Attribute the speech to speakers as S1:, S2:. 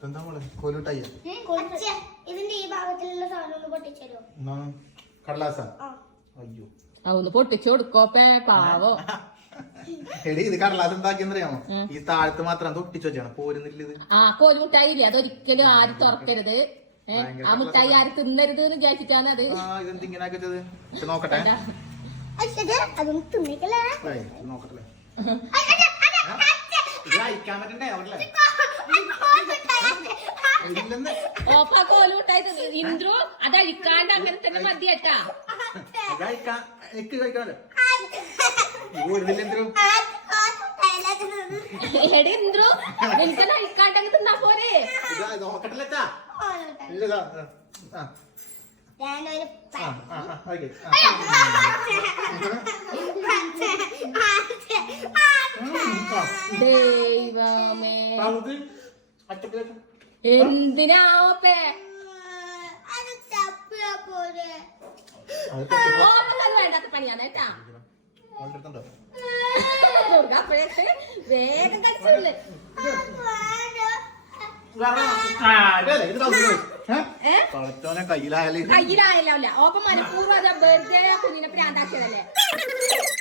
S1: ഇതിന്റെ ഈ ഭാഗത്തിലുള്ള സാധനം ഒന്ന് പൊട്ടിച്ചോ.
S2: കടലാസ അയ്യോ
S3: ഒന്ന് പൊട്ടിച്ചു കൊടുക്കോപ്പേ പാവോ.
S2: എടി ഇത് കടലാസ് എന്താക്കിയെന്നറിയാമോ? ഈ താഴത്ത് മാത്രം തൊട്ടിച്ചു വെച്ചാണ് പോരുന്നില്ല ഇത്.
S3: ആ കോല് മുട്ടായി ഇല്ലേ, അതൊരിക്കലും ആരും തുറക്കരുത്. ആ മുട്ടായി ആരും തിന്നരുത് എന്ന് വിചാരിച്ചിട്ടാണ് അത്.
S2: ഇതെന്തിങ്ങനെ ആക്കിയത് നോക്കട്ടെ.
S1: അതൊന്നും തിന്നിക്കല്ലേ
S2: നോക്കട്ടെ. ഇത് അയക്കാൻ പറ്റണ്ടേ അവിടെ
S3: ഓപ്പ കോല് മുട്ടായി ഇന്ദ്രു അത് അഴിക്കാണ്ട് അങ്ങനെ തന്നെ മതി കേട്ടാ.
S2: എനിക്ക് കഴിക്കാമല്ലോ.
S3: എടി ഇന്ദ്രു എനിക്കത് അഴിക്കാണ്ടങ്ങ് തിന്നാ പോരെ.
S2: നോക്കട്ടില്ല.
S3: ദൈവമേ എന്തിനാ ഓപ്പേ ഓപ്പൊന്നും വേണ്ടാത്ത പണിയാണ് കേട്ടാ. അപ്പോഴൊക്കെ വേഗം കഴിച്ചില്ലേ. കയ്യിലായല്ലോ. ഓപ്പം മനഃപൂർവ്വം ബർത്ത്ഡേ കുഞ്ഞിനെ പ്രാന്താക്കിയതല്ലേ.